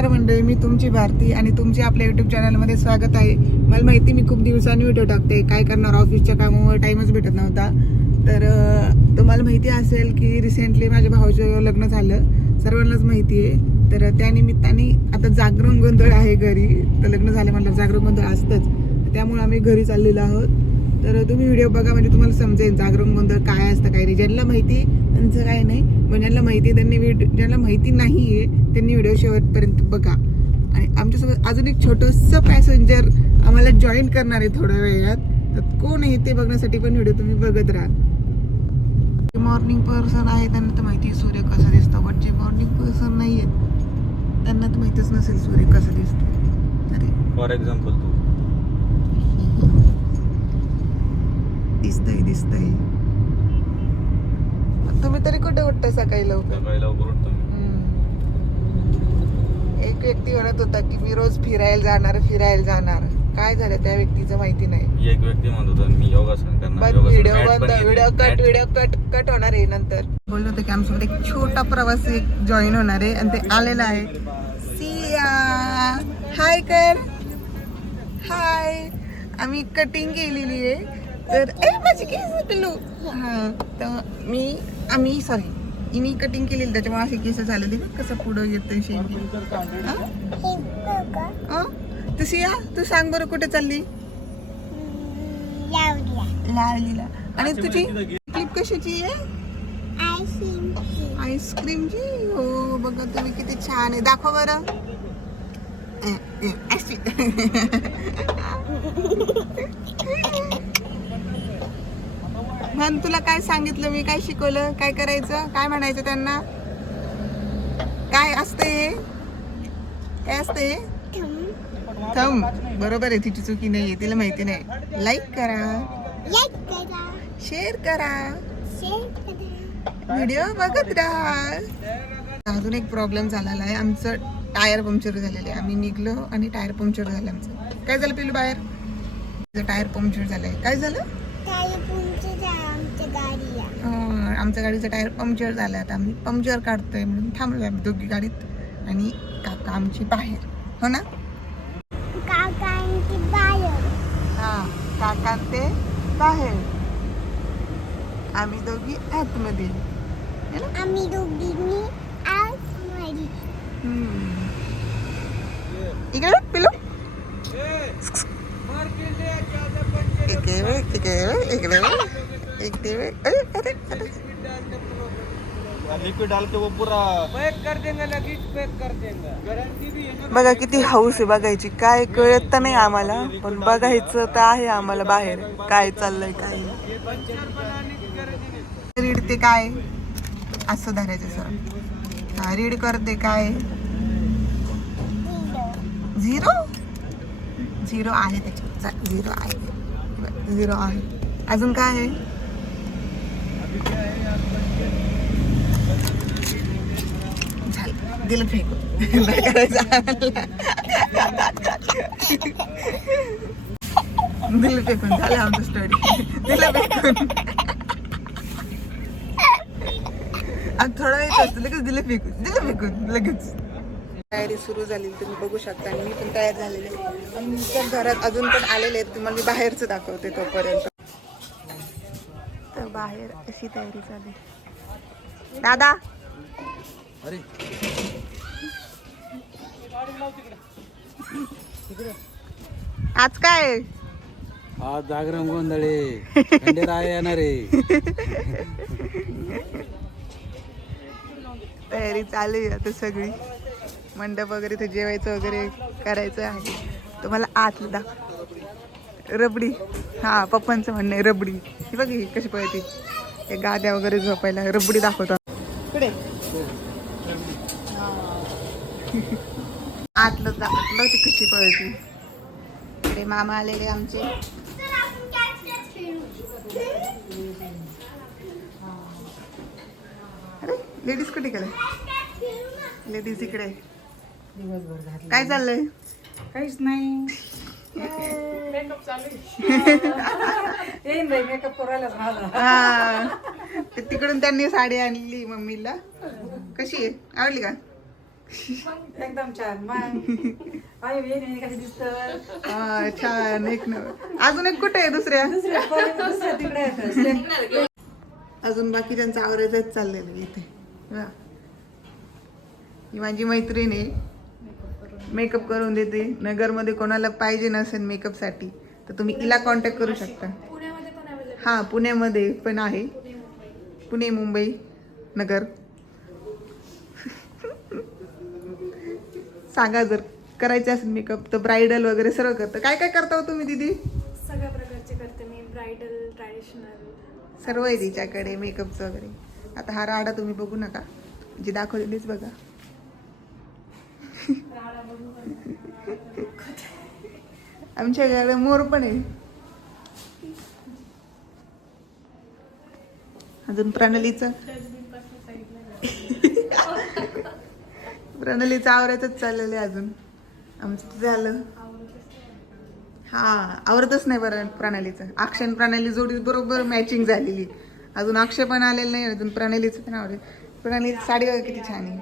नमस्कार मंडळी, मी तुमची भारती आणि तुमचे आपल्या यूट्यूब चॅनलमध्ये स्वागत आहे. मला माहिती मी खूप दिवसांनी व्हिडिओ टाकते, काय करणार, ऑफिसच्या कामामुळे टाईमच भेटत नव्हता. तर तुम्हाला माहिती असेल की रिसेंटली माझ्या भावाचं लग्न झालं, सर्वांनाच माहिती आहे. तर त्यानिमित्ताने आता जागरण गोंधळ आहे घरी. तर लग्न झालं म्हटलं जागरण गोंधळ असतंच, त्यामुळे आम्ही घरी चाललेलो आहोत. तर तुम्ही व्हिडिओ बघा म्हणजे तुम्हाला समजेल जागरण गोंधळ काय असतं काय नाही. ज्यांना माहिती त्यांचं काय नाही, पण ज्यांना माहिती ज्यांना माहिती नाही आहे त्यांनी व्हिडिओ शेवटपर्यंत बघा. आणि आमच्यासोबत अजून एक छोटंसं पॅसेंजर आम्हाला जॉईन करणार आहे थोड्या वेळात. तर कोण आहे ते बघण्यासाठी पण व्हिडिओ तुम्ही बघत राहा. मॉर्निंग पर्सन आहे त्यांना तर माहिती सूर्य कसा दिसतो, पण जे मॉर्निंग पर्सन नाही आहेत त्यांना तर माहितीच नसेल सूर्य कसा दिसतो. अरे फॉर एक्झाम्पल तू दिसतंय तुम्ही तरी कुठे उठता सकाळी लवकर? उठतो. एक व्यक्ती म्हणत होता की मी रोज फिरायला जाणार. काय झालं त्या व्यक्तीचं माहिती नाही. एक व्यक्ती म्हणत होता मी योगासन करणार. व्हिडिओ कट होणार आहे नंतर. बोललो होतो की आमच्यासोबत एक छोटा प्रवासी जॉईन होणार आहे आणि ते आलेला आहे. सिया हाय कर, हाय. आम्ही कटिंग केलेली आहे. तर माझी केस पिल्लू. हा तर मी कटिंग केलेली त्याच्यामुळे असे केस झालेली. कसं पुढं येतं शेंडी. तू सिया तू सांग बरं कुठे चालली? लावलीला. आणि तुझी क्लिप कशाची आहे? आईस्क्रीमची. हो बघा तुम्ही किती छान आहे, दाखव बरं. म्हण तुला काय सांगितलं मी, काय शिकवलं, काय करायचं, काय म्हणायचं त्यांना? काय असते, काय असते? थंब. बरोबर आहे, तिची चुकी नाहीये, तिला माहिती नाही. लाईक करा, शेअर करा, व्हिडिओ बघत राहा. अजून एक प्रॉब्लेम झालेला आहे, आमचं टायर पंक्चर झालेलं आहे. आम्ही निघलो आणि टायर पंक्चर झालं आमचं. काय झालं पिलू बाहेर? टायर पंक्चर झालंय. काय झालं? आमच्या गाडीचं टायर पंक्चर झालं. आता आम्ही पंक्चर काढतोय म्हणून थांबलोय आम्ही दोघी गाडीत. आणि काका आमची बाहेर. हो ना, हा काका ते बाहेर, आम्ही दोघी आतमध्ये. इकडे पिलू लिक्विड डाल के वो पूरा पैक कर देंगे, लगेच पैक कर देंगे, गारंटी भी है. बघा किती हौस आहे बघायची. काय कळत तर नाही आम्हाला, पण बघायचं तर आहे आम्हाला बाहेर काय चाललंय काय नाही. रीड ते काय असं धरायचं सर. हा रीड करते काय? झिरो आहे त्याच्यात. झिरो आहे. अजून काय आहे? झालं, दिलं फेकून. दिलं फेकून. झालं आमचं स्टडी. दिलं फेकून. आणि थोडा वेळ असतं लगेच दिलं फेकून लगेच. तयारी सुरू झाली तुम्ही बघू शकता. आणि मी पण तयार झालेले आहे. आमच्या घरात अजून पण आलेले आहेत. तुम्हाला मी बाहेरचं दाखवते तोपर्यंत. तर बाहेर अशी तयारी चालू. दादा अरे आज काय? आज जागरण गोंधळे खंडेराय येणार आहे. तयारी चालू आहे आता सगळी. मंडप वगैरे ते जेवायचं वगैरे करायचं आहे. तुम्हाला आतलं दाखव. रबडी. हा पप्पांचं म्हणणं आहे रबडी. ही बघ ही कशी पळते. ते गाद्या वगैरे झोपायला रबडी दाखवतात. पुढे आतलं दाखवत बघ ती कशी पळते. इकडे मामा आलेले आमचे. अरे लेडीज कुठे गेले? लेडीज इकडे. काय चाललंय? काहीच नाही. मेकअप चालू आहे. मेकअप करायला झाला. तिकडून त्यांनी साडी आणली मम्मीला. कशी आहे? आवडली का? एकदम छान मग आई बहिणी कशी दिसत हा छान एक नंबर. अजून एक कुठे आहे दुसऱ्या दुसऱ्या तिकडे येतं. अजून बाकीच्यांचं आवरायचंच चाललेलं आहे इथे बघा. ही माझी मैत्रीण आहे, मेकअप करून देते. नगरमध्ये कोणाला पाहिजे नसेल मेकअपसाठी तर तुम्ही हिला कॉन्टॅक्ट करू शकता. हां पुण्यामध्ये पण आहे, पुणे मुंबई नगर. सांगा जर करायचे असेल मेकअप तर ब्रायडल वगैरे सर्व करतं. काय काय करता हो तुम्ही दीदी? सगळ्या प्रकारचे करते मी, ब्रायडल, ट्रॅडिशनल. सर्व आहे तिच्याकडे मेकअपचं वगैरे. आता हा राडा तुम्ही बघू नका, जी दाखवलेलीच बघा. आमच्याकडे मोर पण आहे. अजून प्रणालीचं आवरायचंच चाललेलं आहे. अजून आमचं झालं. हा आवरतच नाही बरं प्रणालीचं. अक्षय आणि प्रणाली जोडी बरोबर मॅचिंग झालेली. अजून अक्षय पण आलेलं नाही, अजून प्रणालीचं पण आवडेल. प्रणालीची साडी वगैरे किती छान आहे.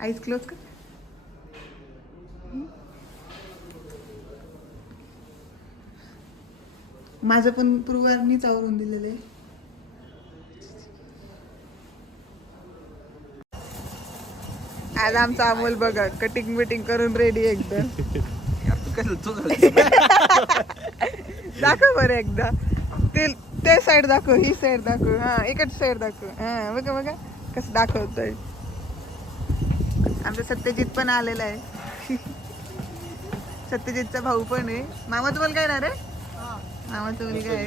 आईज क्लोज कर. माझं पण पूर्वांनीच आवरून दिलेलं आहे. आज आमचा अमोल बघा कटिंग बिटिंग करून रेडी एकदम. दाखव बरं एकदा. ते साईड दाखव, ही साईड दाखव. हा इकडची साईड दाखव. हा बघा बघा कसं दाखवतोय. आमचा सत्यजित पण आलेला आहे. सत्यजितचा भाऊ पण आहे. मामाचं बोल काय ना रे? मामाचं बोल काय?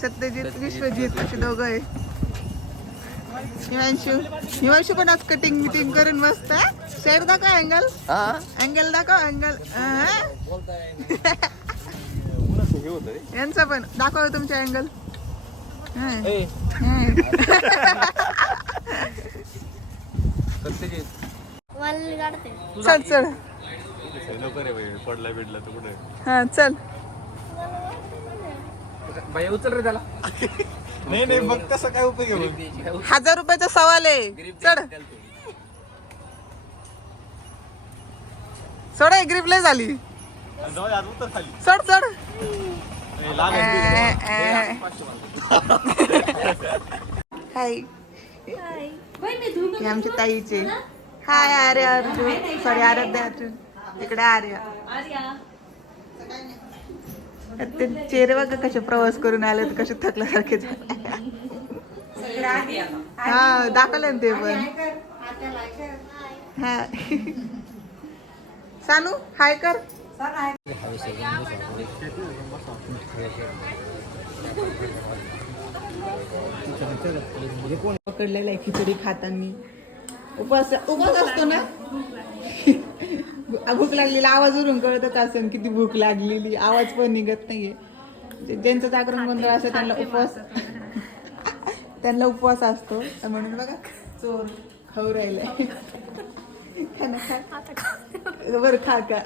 सत्यजित विश्वजित असे दोघं आहे. हिमांशू पण आज कटिंग बिटिंग करून मस्त. साईड दाखव, अँगल अँगल दाखव, अँगल. यांचा पण दाखव तुमच्या अँगल. चल चल पडला बिडला तर कुठे? हा चल. बाई उचल रे त्याला. नाही नाही मग कसं काय उपयोग आहे? 1000 रुपयाचा सवाल आहे. चढ सोड. ग्रीप लय झाली. उतर खाली. चढ चढ. हाय हे आमच्या ताईचे. हाय आर्य अर्जुन, सॉरी आराध्या अर्जुन. इकडे आर्य. ते चेहरे बघा कसे प्रवास करून आले, कसे थकल्यासारखे झाले. हा दाखवलं ना ते पण. हा सानू हाय कर. पकडलेला आहे खिचडी खाताना. उपवास असतो ना. भूक लागलेली आवाज वरून कळतच असेल किती भूक लागलेली. आवाज पण निघत नाहीये. ज्यांचं जागरण गोंधळ असतं त्यांना उपवास असतो. म्हणून बघा चोर खाऊ राहिलाय. खा ना खा बरं खा का.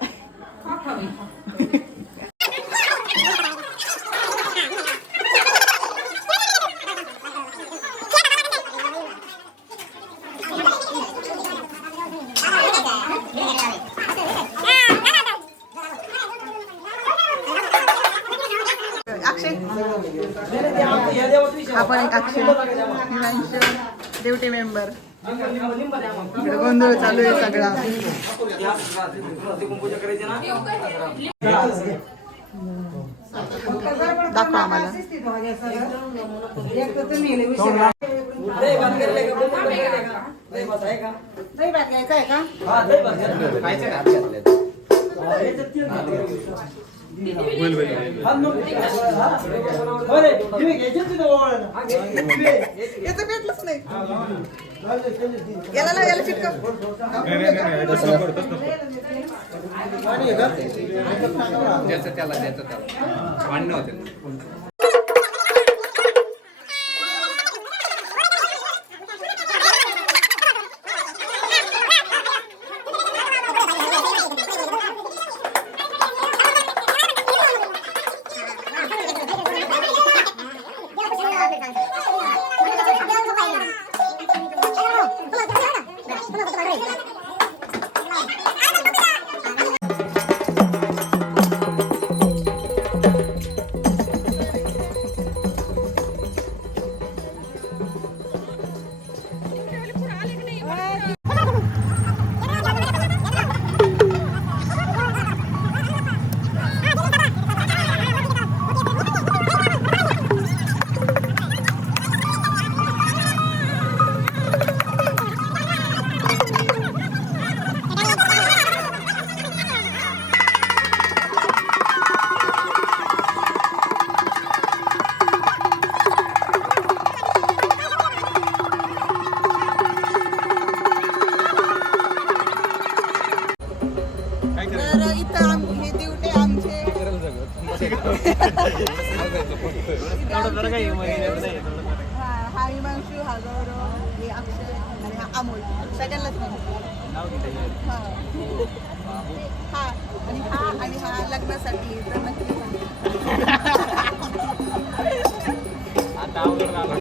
आपण एक अक्षय ड्युटी मेंबर. इकडे गोंधळ चालू आहे सगळा. दाखवा आम्हाला. याचं भेटलंच नाही. याला याला चिटकव. त्याला भांडणं होते. काय करायचं तर इथं हे दिवटे आमचे हा हिमांशू, हा गौरव, हे अक्षय आणि हा अमोल सगळ्यांनाच हा आणि हा लग्नासाठी तर नक्की आता अवघड झालं.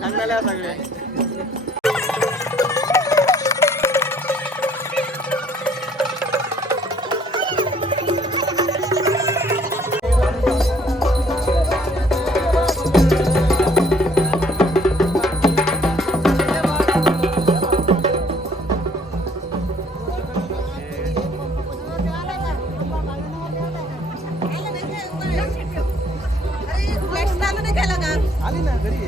लग्नाला सगळे आली ना घरी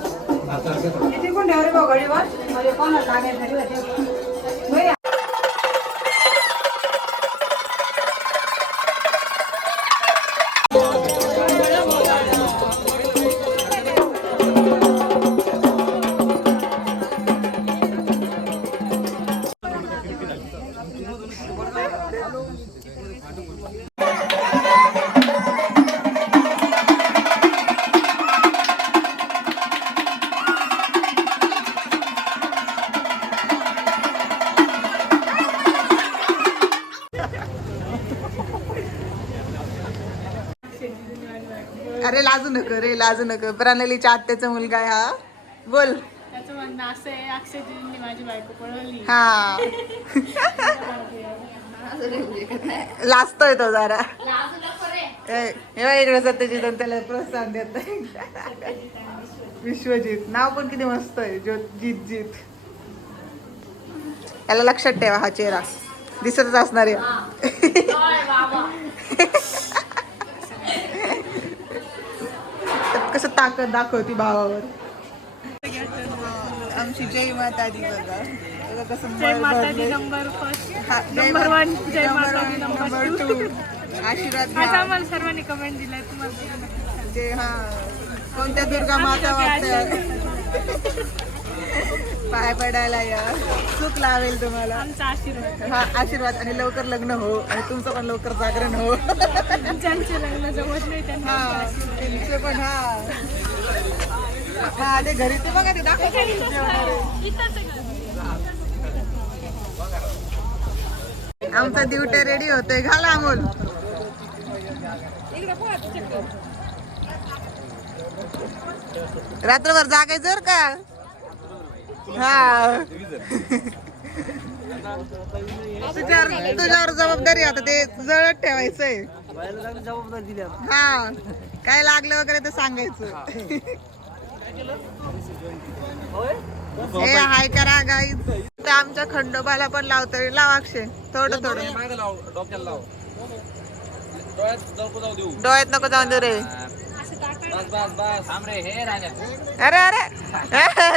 किती कोण ठेवले बघ घडीवर म्हणजे कोणाला लागायला घरी होते अरे लाजू नको प्रणालीच्या आत्याचा मुलगा आहे हा बोल त्याचं म्हणणं असं आहे अक्षयजींनी माझी बायको पळवली हा लाजतोय तो जरा हे बघ इकडे सत्यजित आणि त्याला प्रोत्साहन देत विश्वजित नाव पण किती मस्त आहे जीत याला लक्षात ठेवा हा चेहरा दिसतच असणार आहे कसं ताकद दाखवती भावावर आमची जय माता दी बघा कसं जय माता दी नंबर फर्स्ट नंबर 1 जय माता दी नंबर 2 आशीर्वाद आज घ्या. आम्हाला सर्वांनी कमेंट दिलाय तुम्हाला जे हा कोणत्या दुर्गा माता वाटतं पाय पडायला या चूक लावेल तुम्हाला आमचा आशीर्वाद हा आशीर्वाद आणि लवकर लग्न हो आणि तुमचं पण लवकर जागरण हो ज्यांचे लग्न जमत नाही त्यांना हा त्यांचे पण हा ते घरी ते बघा ते दाखवते आमचा दिवटे रेडी होतोय घाला अमोल रात्रभर जागायचं का हा तुझ्यावर जबाबदारी आता ते जळत ठेवायचंय जबाबदारी दिली हा काय लागलं वगैरे ते सांगायचं हे हाय करा गाईज ते आमच्या खंडोबाला पण लावतोय लाव अक्षय थोडं मागे लाव डोक्याला लाव डोळ्यात नको जाऊन देऊ रे. अरे अरे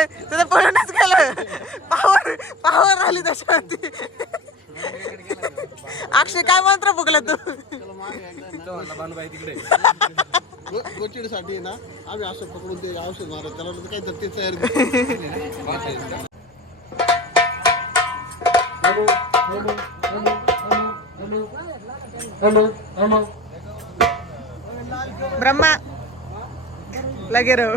तुझं पळूनच गेलं. पावर आली तशावरती. अक्षय काय मंत्र फुकला तू. गोचिडीसाठी ना आम्ही असं पकडून ते औषध मारत त्याला काही तर ते तयार ब्रह्मा लगे रो.